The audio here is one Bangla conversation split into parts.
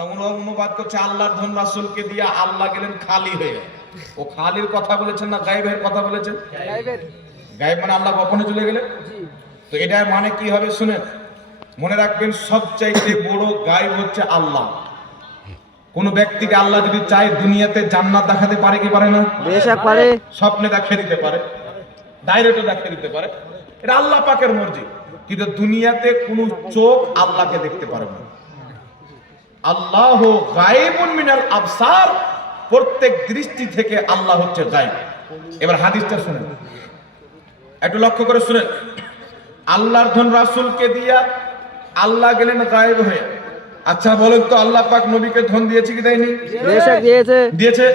অনুবাদ করছে আল্লাহর ধন রাসূলকে দিয়ে আল্লাহ গেলেন খালি হয়ে। ও খালির কথা বলেছেন না গায়েবের কথা বলেছেন? গায়েব মানে আল্লাহ কখনো চলে গেলেন। তো এটা মানে কি হবে শুনেন, মনে রাখবেন সবচাইতে বড় গায়েব হচ্ছে আল্লাহ। কোন ব্যক্তিকে আল্লাহ যদি চায় দুনিয়াতে জান্নাত দেখাতে পারে কি পারে না? বেশক পারে। স্বপ্নে দেখিয়ে দিতে পারে, ডাইরেক্টও দেখিয়ে দিতে পারে, এটা আল্লাহ পাকের মর্জি। কিন্তু দুনিয়াতে কোন চোখ আল্লাহকে দেখতে পারে না। আল্লাহ গায়েবুন মিনাল আবসার, প্রত্যেক দৃষ্টি থেকে আল্লাহ হচ্ছে গায়েব। এবার হাদিসটা শুনেন, একটু লক্ষ্য করে শুনেন। আল্লাহর ধন রাসূলকে দিয়া আল্লাহ গেলেন গায়েব হয়ে। আচ্ছা বলেন তো আল্লাহ পাক নবীকে ধন দিয়েছে কি দেয়নি? বেশক দিয়েছে। দিয়েছে।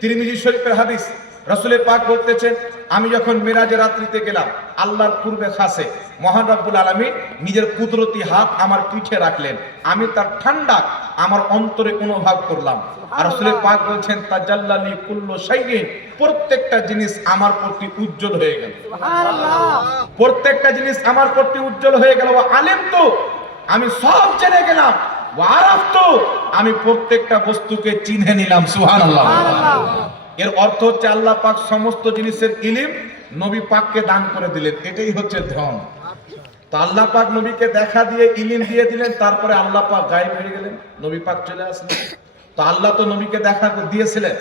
তিরমিজি শরীফের হাদিস, রাসূল পাক বলতেছেন, আমি যখন মিরাজের রাত্রিতে গেলাম আল্লাহর পূর্বে খাসে মহান রব্বুল আলামিন নিজের কুদরতি হাত আমার পিঠে রাখলেন, আমি তার ঠান্ডা আমার অন্তরে অনুভব করলাম। আর রাসূল পাক বলছেন তাজাল্লালি কুল্লু শাইইন, প্রত্যেকটা জিনিস আমার প্রতি উজ্জ্বল হয়ে গেল। সুবহানাল্লাহ। প্রত্যেকটা জিনিস আমার প্রতি উজ্জ্বল হয়ে গেল। আলেম তো আমি সব জেনে গেলাম, ওয়ারাফতু আমি প্রত্যেকটা বস্তুকে চিনে নিলাম। সুবহানাল্লাহ। এর অর্থ হচ্ছে আল্লাহ পাক সমস্ত জিনিসের ইলম নবী পাককে দান করে দিলেন, এটাই হচ্ছে ধন। তো আল্লাহ পাক নবীকে দেখা দিয়ে ইলম দিয়ে দিলেন, তারপরে আল্লাহ পাক গায়েব হয়ে গেলেন, নবী পাক চলে আসলেন। তো আল্লাহ তো নবীকে দেখা দিয়েছিলেন,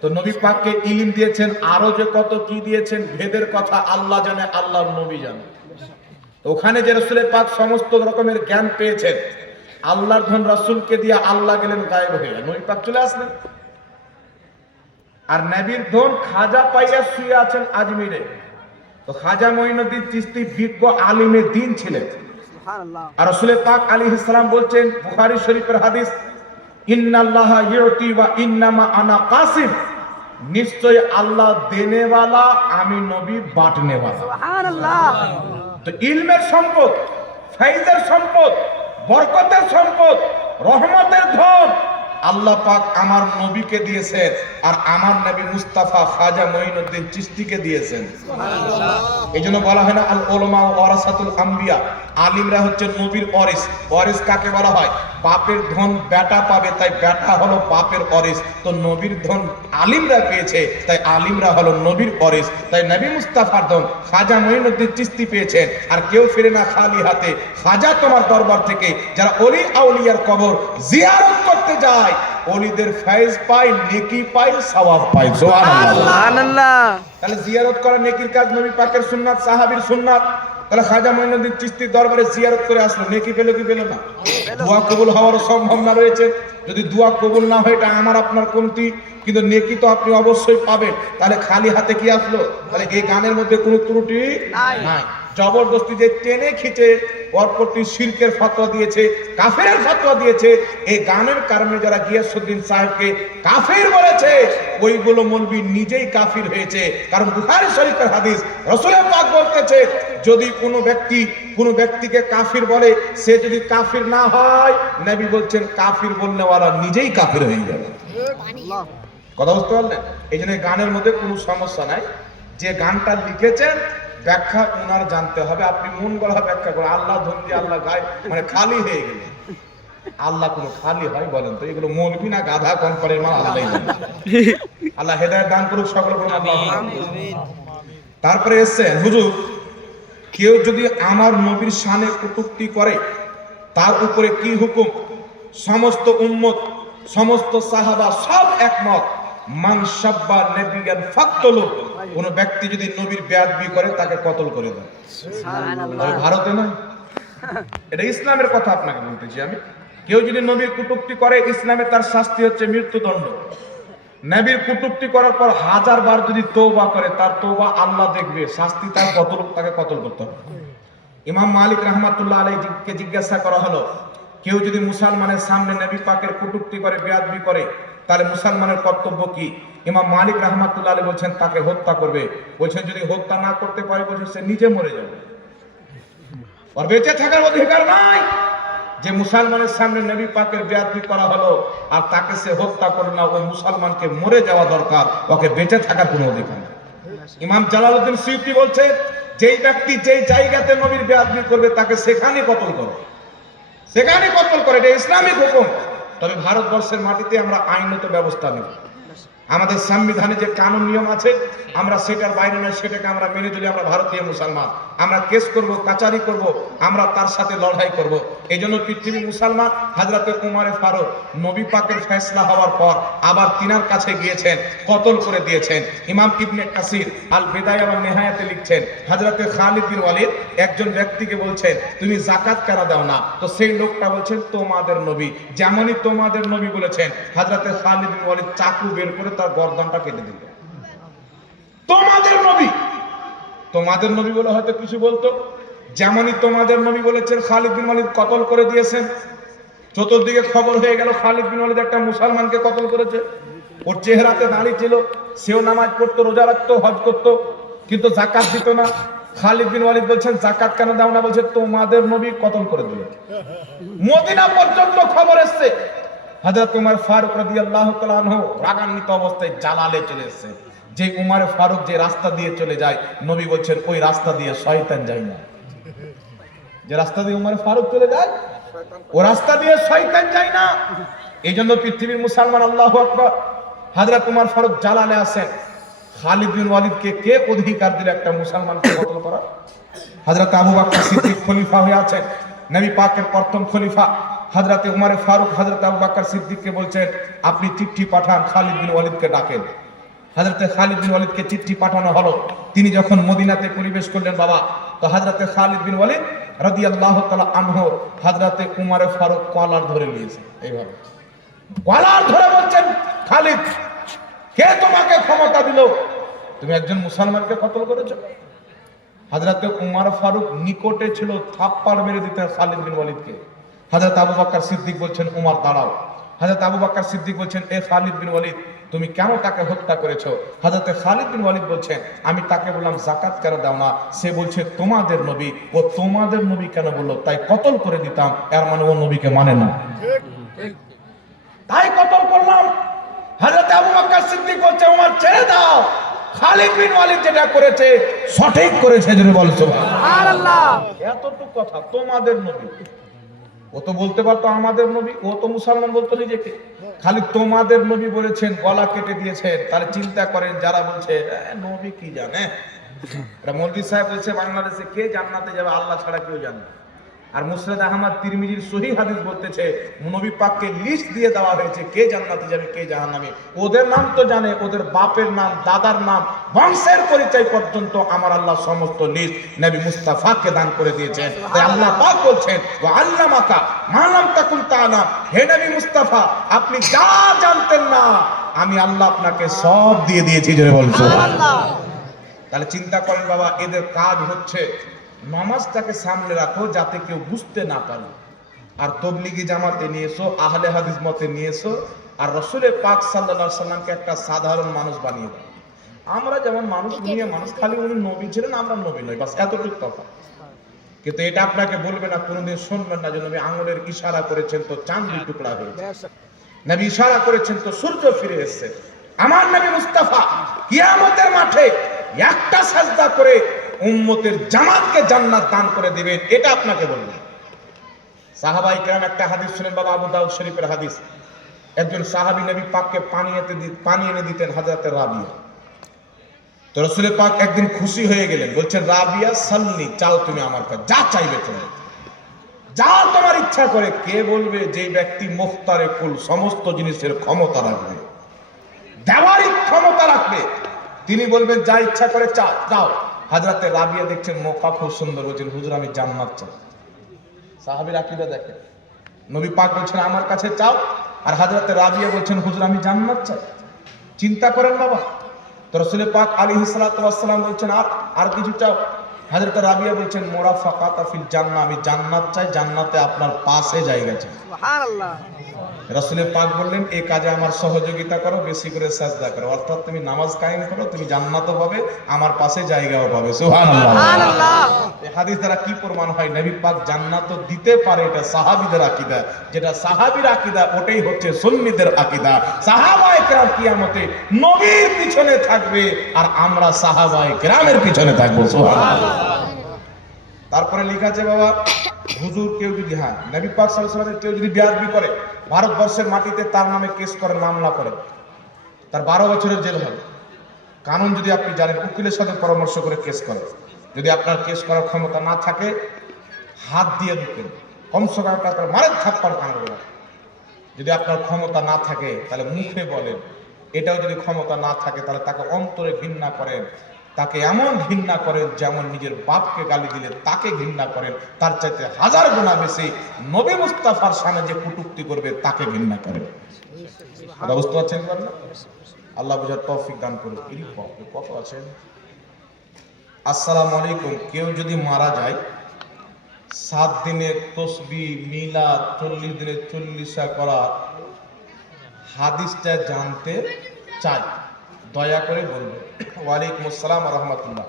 তো নবী পাককে ইলম দিয়েছেন, আরো যে কত কি দিয়েছেন ভেদের কথা আল্লাহ জানে, আল্লাহর নবী জানে। তো ওখানে যে রাসূল পাক সমস্ত রকমের জ্ঞান পেয়েছেন, আল্লাহর ধন রাসূলকে দিয়ে আল্লাহ গেলেন গায়েব হয়ে, নবী পাক চলে আসলেন। আর নবীর ধন খাজা পাইয়া শুয়ে আছেন আজমিরে। তো খাজা মঈনুদ্দিন চিশতি বিজ্ঞ আলিমে দ্বীন ছিলেন। সুবহানাল্লাহ। আর রাসূল পাক আলাইহিস সালাম বলছেন, বুখারী শরীফের হাদিস, ইন্নাল্লাহা ইউতি ওয়া ইন্নামা আনা কাসিম, নিশ্চয় আল্লাহ দেনেওয়ালা, আমি নবী বাঁটনেওয়ালা। সুবহানাল্লাহ। তো ইলমের সম্পদ, ফাইজের সম্পদ, বরকতের সম্পদ, রহমতের ধন আল্লাহ পাক আমার নবীকে দিয়েছেন, আর আমার নবী মুস্তাফা খাজা মঈনুদ্দিন চিশতিকে দিয়েছেন। এই জন্য বলা হয় না আল উলামা ওয়ারাসাতুল আম্বিয়া, আলিমরা হচ্ছে নবীর ওয়ারিস। ওয়ারিস কাকে বলা হয়? বাপের ধন বেটা পাবে, তাই বেটা হলো বাপের ওয়ারিস। তো নবীর ধন আলিমরা পেয়েছে, তাই আলিমরা হলো নবীর ওয়ারিস। তাই নবী মুস্তাফার ধন খাজা মঈনুদ্দিন চিশতি পেয়েছেন। আর কেউ ফিরে না খালি হাতে। খাজা তোমার দরবার থেকে যারা ওলি আউলিয়ার কবর জিয়ারত করতে যায়, ওলিদের ফয়েজ পায়, নেকি পায়, সওয়াব পায়। সুবহানাল্লাহ। তাহলে জিয়ারত করা নেকির কাজ, নবী পাকের সুন্নাত, সাহাবীর সুন্নাত। তাহলে খাজা মঈনুদ্দিন চিশতির দরবারে জিয়ারত করে আসলো, নেকি পেল কি পেল না? দোয়া কবুল হওয়ার সম্ভাবনা রয়েছে। যদি দোয়া কবুল না হয় এটা আমার আপনার কমতি, কিন্তু নেকি তো আপনি অবশ্যই পাবেন। তাহলে খালি হাতে কি আসলো? তাহলে এই গানের মধ্যে কোনো ত্রুটি নাই। জবরদস্তি যে টেনে খিচে ওর প্রতি শিরকের ফতোয়া দিয়েছে, কাফেরের ফতোয়া দিয়েছে, এই গানের কারণে যারা গিয়াসউদ্দিন সাহেবকে কাফির বলেছে, ওইগুলো মৌলবি নিজেই কাফির হয়েছে। কারণ বুখারী শরীফের হাদিস, রাসূল পাক বলতেছে, যদি কোনো ব্যক্তিকে কাফির বলে, সে যদি কাফির না হয়, নবী বলছেন কাফির বলনেওয়ালা নিজেই কাফির হয়ে যাবে। কথা বুঝতে পারলেন? এই জন্য গানের মধ্যে কোনো সমস্যা নাই। যে গানটা লিখেছেন ব্যাখ্যা ওনার জানতে হবে। আপনি মন গড়া ব্যাখ্যা করে আল্লাহ ধন দিয়ে আল্লাহ গায় মানে খালি হয়ে গেলে, আল্লাহ কোনো খালি হয় বলেন তো? এগুলো মৌলবি না গাধা কোন করে মা আল্লাহ জানে। আল্লাহ হেদায়েত দান করুক সকলের উপর। আমিন। তারপরে এসেছেন, হুজুর কেউ যদি আমার নবীর শানে কটূক্তি করে তার উপরে কি হুকুম? সমস্ত উম্মত, সমস্ত সাহাবা সব একমত, মান সাব্বা নবিয়ান ফাকতুলু, কোন ব্যক্তি যদি নবীর বেয়াদবি করে তাকে কতল করে দেয়। সুবহানাল্লাহ। ভারতে না, এটা ইসলামের কথা আপনাকে বলতেছি আমি। কেউ যদি নবীর কটূক্তি করে, ইসলামে তার শাস্তি হচ্ছে মৃত্যুদণ্ড। নবীর কটূক্তি করার পর 1000 বার যদি তওবা করে, তার তওবা আল্লাহ দেখবে, শাস্তি তার কতল, তাকে কতল করতে হবে। ইমাম মালিক রাহমাতুল্লাহ আলাইহিকে জিজ্ঞাসা করা হলো, কেউ যদি মুসলমানের সামনে নবী পাকের কটূক্তি করে, বেয়াদবি করে, তাহলে মুসলমানের কর্তব্য কি? ইমাম মালিক রাহমাতুল্লাহ আলাইহি বলছেন তাকে হত্যা করবে। বলছেন যদি হত্যা না করতে পারে, বলছেন সে নিজে মরে যাবে, আর বেঁচে থাকার অধিকার নাই। যে মুসলমানের সামনে নবী পাকের বেয়াদবি করা হলো আর তাকে সে হত্যা করে না, ও মুসলমানকে মরে যাওয়া দরকার, ওকে বেঁচে থাকার কোনো অধিকার নেই। ইমাম জালালউদ্দিন সুয়ুতী বলছে, যেই ব্যক্তি যেই জায়গাতে নবীর বেয়াদবি করবে তাকে সেখানে কতল করে, সেখানে কতল করে, এটা ইসলামিক হুকুম। তবে ভারতবর্ষের মাটিতে আমরা আইনত ব্যবস্থা নেব। আমাদের সংবিধানে যে কানুন নিয়ম আছে আমরা সেটার বাইরে নয়, সেটাকে আমরা মেনে চলি। আমরা ভারতীয় মুসলমান, আমরা কেস করব, কাচারি করব, আমরা তার সাথে লড়াই করব। এই জন্য পৃথিবীর মুসলমান হযরতে উমরে ফারুক নবী পাকের ফয়সালা হওয়ার পর আবার তিনার কাছে গিয়েছেন, কতল করে দিয়েছেন। ইমাম ইবনে কাসির আল বিদায়া ওয়ান নিহায়াতে লিখছেন, হযরতে খালিদ বিন ওয়ালিদ একজন ব্যক্তিকে বলছেন তুমি যাকাত কেন দাও না? তো সেই লোকটা বলছেন তোমাদের নবী, যেমনই তোমাদের নবী বলেছেন হযরতে খালিদ বিন ওয়ালিদ চাকু বের করে তার গর্দনটা কেটে দিল। তোমাদের নবী, তোমাদের নবী বলে হয়তো কিছু বলতো, যেমনই তোমাদের নবী বলেছেন খালিদ বিন ওয়ালিদ কতল করে দিয়েছেন। চতুর্দিকে খবর হয়ে গেল খালিদ বিন ওয়ালিদ একটা মুসলমানকে কতল করেছে। ওর চেহারাতে দাড়ি ছিল, সেও নামাজ পড়তো, রোজা রাখতো, হজ করতো, কিন্তু যাকাত দিত না। খালিদ বিন ওয়ালিদ বলছেন যাকাত কেন দাও না? বলছে তোমাদের নবী কতল করে দিল। মদিনা পর্যন্ত খবর এসছে। হযরত উমর ফারুক রাদিয়াল্লাহু তাআলা আনহু রাগান্বিত অবস্থায় জালালে চলে এসেছে। যে উমর ফারুক যে রাস্তা দিয়ে চলে যায়, নবী বলছেন ওই রাস্তা দিয়ে শয়তান যায় না। যে রাস্তা দিয়ে উমর ফারুক চলে যায় ও রাস্তা দিয়ে শয়তান যায় না। এই জন্য পৃথিবীর মুসলমান আল্লাহু আকবার, হযরত উমর ফারুক জালালে আসেন। খালিদ বিন ওয়ালিদকে কে অধিকার দিল একটা মুসলমানকে কতল করা? হযরত আবু বকর সিদ্দিক খলিফা হয়ে আছেন, নবী পাকের প্রথম খলিফা। হযরতে উমর ফারুক হযরত আবু বকর সিদ্দিককে বলছেন আপনি চিঠি পাঠান, খালিদ বিন ওয়ালিদকে ডাকেন। হযরতে খালিদ বিন ওয়ালিদকে চিঠি পাঠানো হলো। তিনি যখন মদিনাতে পরিবেশ করলেন বাবা, তো হযরতে খালিদ বিন ওয়ালিদ রাদিয়াল্লাহু তাআলা আনহু হযরতে উমর ফারুক কলার ধরে নিয়েছে, এইভাবে কলার ধরে বলছেন খালিদ কে তোমাকে ক্ষমতা দিল? তুমি একজন মুসলমানকে কতল করেছো। হযরতে উমর ফারুক নিকটে ছিল, থাপ্পড় মেরে দিতেন খালিদ বিন ওয়ালিদকে। হযরত আবু বকর সিদ্দিক বলছেন উমর দাঁড়াও। হযরত আবু বকর সিদ্দিক বলছেন এ খালিদ বিন ওয়ালিদ তুমি কেন তাকে হত্যা করেছো? হযরত খালিদ বিন ওয়ালিদ বলছেন আমি তাকে বললাম যাকাত কেন দাও না? সে বলছে তোমাদের নবী। ও তোমাদের নবী কেন বললো? তাই কতল করে দিতাম। এর মানে ও নবীকে মানে না, তাই কতল করলাম। হযরত আবু বকর সিদ্দিক বলছে উমর ছেড়ে দাও, খালিদ বিন ওয়ালিদ যেটা করেছে সঠিক করেছে। যদি বল সুবহানাল্লাহ। এতটুকু কথা, তোমাদের নবী। ও তো বলতে পারতো আমাদের নবী, ও তো মুসলমান বলতো নিজেকে। খালি তোমাদের নবী বলেছেন, গলা কেটে দিয়েছেন। তাহলে চিন্তা করেন যারা বলছে নবী কি জানে। মৌলভী সাহেব বলছে বাংলাদেশে কে জান্নাতে যাবে আল্লাহ ছাড়া কেউ জানে না। আর মুসনাদ আহমদ তিরমিজির সহিহ হাদিস বলতেছে নবী পাককে লিস্ট দিয়ে দেওয়া হয়েছে কে জান্নাতে যাবে কে জাহান্নামে। ওদের নাম তো জানে, ওদের বাপের নাম, দাদার নাম, বংশের পরিচয় পর্যন্ত আমার আল্লাহ সমস্ত লিস্ট নবী মুস্তাফাকে দান করে দিয়েছেন। তাই আল্লাহ পাক বলছেন ওয়া আল্লামাকা মা লাম তাকুন তা'লাম, হে নবী মুস্তাফা আপনি যা জানতেন না আমি আল্লাহ আপনাকে সব দিয়ে দিয়েছি। জোরে বলুন সুবহানাল্লাহ। তাহলে চিন্তা করেন বাবা, এদের কাজ হচ্ছে নামাজটাকে সামনে রাখো যাতে কেউ বুঝতে না পারে। আর তবলিগি জামাতে নিয়ে এসো, আহলে হাদিস মতে নিয়ে এসো, আর রাসূলের পাক সাল্লাল্লাহু আলাইহি সাল্লামকে একটা সাধারণ মানুষ বানিয়ে দাও। আমরা যেমন মানুষ, দুনিয়া মানুষ, খালি উনি নবী ছিলেন আমরা নবী নই, বাস এতটুকু কথা। কিন্তু এটা আপনাকে বলবে না, কোনোদিন শুনবেন না যে নবী আঙ্গুলের ইশারা করেছেন তো চাঁদ দুই টুকরা হয়েছে, নবী ইশারা করেছেন তো সূর্য ফিরে এসেছে। আমার নবী মুস্তাফা কিয়ামতের মাঠে একটা সাজদা করে উম্মতের জামাতকে জান্নাত দান করে দিবেন, এটা আপনাকে বলবেন। সাহাবায়ে কেরাম একটা হাদিস শুনেন বাবা, আবু দাউদ শরীফের হাদিস। একজন সাহাবী নবী পাককে পানি এনে দিতেন হযরতে রাবিয়া। তো রাসূল পাক একদিন খুশি হয়ে গেলেন, বলছেন রাবিয়া সাল্লি, চাও তুমি আমার কাছে যা চাইবে তুমি, যা তোমার ইচ্ছা করে। কে বলবে যেই ব্যক্তি মুখতারে কুল, সমস্ত জিনিসের ক্ষমতা রাখবে, দেওয়ার ক্ষমতা রাখবে, তিনি বলবেন যা ইচ্ছা করে চাও। হযরতে রাবিয়া দেখছেন মৌকা খুব সুন্দর, বলছেন হুজুর আমি জান্নাত চাই। সাহাবীর আকীদা দেখেন, নবী পাক বলছেন আমার কাছে চাও, আর হযরতে রাবিয়া বলছেন হুজুর আমি জান্নাত চাই। চিন্তা করেন বাবা। তো রাসূল পাক আলাইহিস সালাতু ওয়াস সালাম বলছেন আর কিছু চাও? হযরতে রাবিয়া বলছেন মুরাফাকাতা ফিল জান্নাহ, আমি জান্নাত চাই, জান্নাতে আপনার পাশে জায়গা চাই। সুবহানাল্লাহ। রাসূল পাক বললেন এই কাজে আমার সহযোগিতা করো, বেশি করে সাজদা করো, অর্থাৎ তুমি নামাজ কায়েম করো, তুমি জান্নাতও পাবে, আমার পাশে জায়গাও পাবে। সুবহানাল্লাহ। সুবহানাল্লাহ। এই হাদিস দ্বারা কি প্রমাণ হয়? নবী পাক জান্নাতও দিতে পারে, এটা সাহাবীদের আকীদা। যেটা সাহাবীর আকীদা ওটাই হচ্ছে সুন্নিদের আকীদা। সাহাবায়ে কেরাম কিয়ামতে নবীর পিছনে থাকবে, আর আমরা সাহাবায়ে কেরামের পিছনে থাকবো। সুবহানাল্লাহ। তারপরে লেখা আছে বাবা, হুজুর কেউ যদি নবী পাক সাল্লাল্লাহু আলাইহি ওয়াসাল্লামের কেউ যদি বেয়াদবি করে, ভারতবর্ষের মাটিতে তার নামে কেস করে, মামলা করে, তার 12 বছরের জেল হবে। কানুন যদি আপনি জানেন, উকিলের সাথে পরামর্শ করে কেস করে। যদি আপনার কেস করার ক্ষমতা না থাকে, হাত দিয়ে ঢুকেন, কমসে কম আপনার মারের থাপ্পড় কানবে না। যদি আপনার ক্ষমতা না থাকে তাহলে মুখে বলেন। এটাও যদি ক্ষমতা না থাকে তাহলে তাকে অন্তরে ঘৃণা করেন, তাকে এমন ঘৃণা করেন যেমন নিজের বাপকে গালি দিলে তাকে ঘৃণা করেন, তার চাইতে 1000 গুণা বেশি নবী মুস্তাফার সামনে যে কটূক্তি করবে তাকে ঘৃণা করেন। কথা বুঝতে পারছেন না? আল্লাহ বুঝার তৌফিক দান করুন। কত আছেন? আসসালামু আলাইকুম। কেউ যদি মারা যায়, 7 দিনের তসবিহ, মিলাদ, 40 দিনের 40 করা, হাদিসটা জানতে চাই, দয়া করে বলবেন। ওয়ালাইকুম আসসালাম ওয়া রাহমাতুল্লাহ।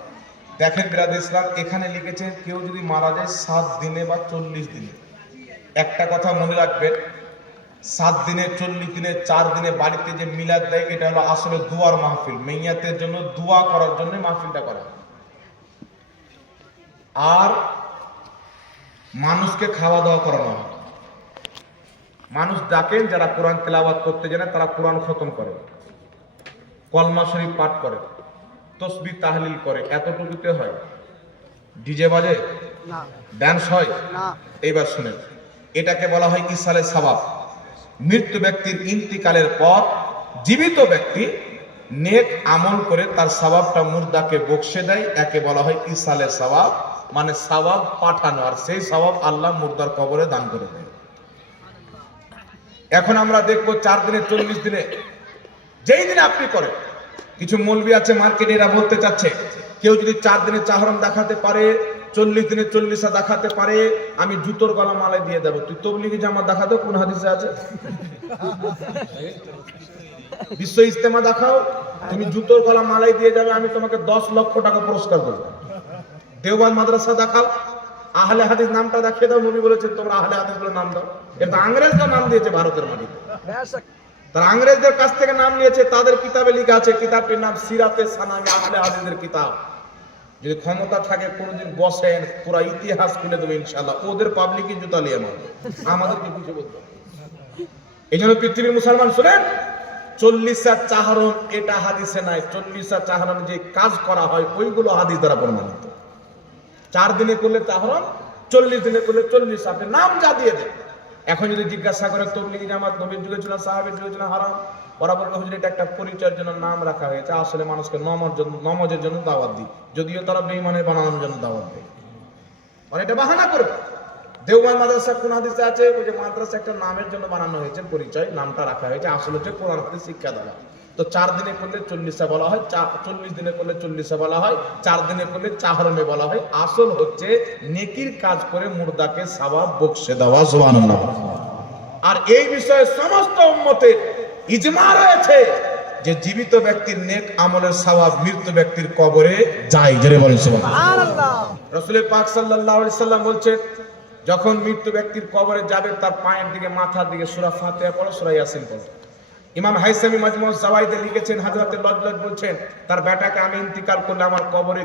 দেখেন বিরাদর ইসলাম, এখানে লিখেছেন কেউ যদি মারা যায় 7 দিনে বা 40 দিনে। একটা কথা মনে রাখবেন, 7 দিনে, 40 দিনে, 4 দিনে বাড়িতে যে মিলাদ দেয়, এটা হলো আসলে দুয়ার মাহফিল। মেইয়াতের জন্য দোয়া করার জন্য মাহফিলটা করা। আর মানুষকে খাওয়া দাওয়া করানো হয়। মানুষ ডাকেন, যারা কোরআন তেলাওয়াত করতে জানে তারা কোরআন খতম করে, কলমা শরীফ পাঠ করে, তসবিহ তাহলিল করে, এতটুকুতে হয়। ডিজে বাজে, না ডান্স হয় না। এইবার শুনেন, এটাকে বলা হয় ইসালে সওয়াব। মৃত্যু ব্যক্তির ইন্তিকালের পর জীবিত ব্যক্তি নেক আমল করে তার সওয়াবটা মুর্দাকে বকশে দেয়, একে বলা হয় ইসালে সওয়াব, মানে সওয়াব পাঠানো। আর সেই সওয়াব আল্লাহ মুর্দার কবরে দান করে দেয়। এখন আমরা দেখবো 4 দিনে, 40 দিনে, যেই দিনে আপনি করেন। কিছু মৌলবি আছে মার্কেটে, এরা বলতে চাচ্ছে কেউ যদি 4 দিনে চাহরম দেখাতে পারে, 40 দিনে 40 দেখাতে পারে, আমি জুতোর গলা মালাই দিয়ে দেবো। তুই তবলিগি জামা দেখাতো, কোন হাদিসে আছে? বিশ্ব ইজতেমা দেখাও, তুমি জুতোর গলা মালাই দিয়ে যাবে, আমি তোমাকে 10 লক্ষ টাকা পুরস্কার দেবো। দেওবন্দ মাদ্রাসা দেখাও, আহলে হাদিস নামটা দেখিয়ে দাও, নবী বলেছেন তোমরা আহলে হাদিস বলে নাম দাও। এটা ইংরেজরা নাম দিয়েছে ভারতের মাটিতে, তারা ইংরেজদের কাছ থেকে নাম নিয়েছে। তাদের কিতাবে লেখা আছে, কিতাবটির নাম সিরাতে সানামি, আহলে হাদিসের কিতাব। যদি ক্ষমতা থাকে কোনদিন বসেন, পুরো ইতিহাস খুলে দেবে ইনশাআল্লাহ। ওদের পাবলিকই জুতা লিয়ে মারবে, আমাদেরকে কিছু বলতে হবে। এই জন্য পৃথিবীর মুসলমান শুনেন, 40 চাহরম এটা হাদিসে নাই। 40 চাহরম যে কাজ করা হয় ওইগুলো হাদিস দ্বারা প্রমাণিত। 4 দিনে করলে চাহরম, 40 দিনে করলে 40। আপনি নাম যা দিয়ে দেন। এখন যদি জিজ্ঞাসা করে তবলিগি জামাত নবীর যুগে ছিল, সাহাবীর যুগে ছিল হারাম, ওরা বলবে হুজুর এটা একটা পরিচয়ের জন্য নাম রাখা হয়েছে, আসলে মানুষকে নমাজের জন্য দাওয়াত দিই, যদিও তারা বেঈমানের বানানোর জন্য দাওয়াত দেয়। আর এটা বাহানা করবে। দেওবন্দ মাদ্রাসা কোন হাদিসে আছে? ওই যে মাদ্রাসা একটা নামের জন্য বানানো হয়েছে, পরিচয়, নামটা রাখা হয়েছে, আসলে হচ্ছে কোরআন হাদিস শিক্ষা দেওয়া। তো 4 দিনে করলে 40 বলা হয়, 40 দিনে করলে 40 বলা হয়, 4 দিনে করলে চাহরমে বলা হয়। আসল হচ্ছে নেকির কাজ করে মুর্দাকে সওয়াব বকশে দেওয়া। সুবহানাল্লাহ। আর এই বিষয়ে সমস্ত উম্মতের ইজমা রয়েছে যে জীবিত ব্যক্তির নেক আমলের সওয়াব মৃত ব্যক্তির কবরে যায়। জোরে বলেন সুবহানাল্লাহ। রাসূল পাক সাল্লাল্লাহু আলাইহি সাল্লাম বলছেন, যখন মৃত্যু ব্যক্তির কবরে যাবে তার পায়ের দিকে, মাথার দিকে সূরা ফাতিহা পড়ো, সূরা ইয়াসিন পড়ো। ইমাম হাইসামি মাজমু যাওয়াইদে লিখেছেন, হযরতে লজলজ বলছেন তার বেটাকে আমি ইন্তিকাল করলে আমার কবরে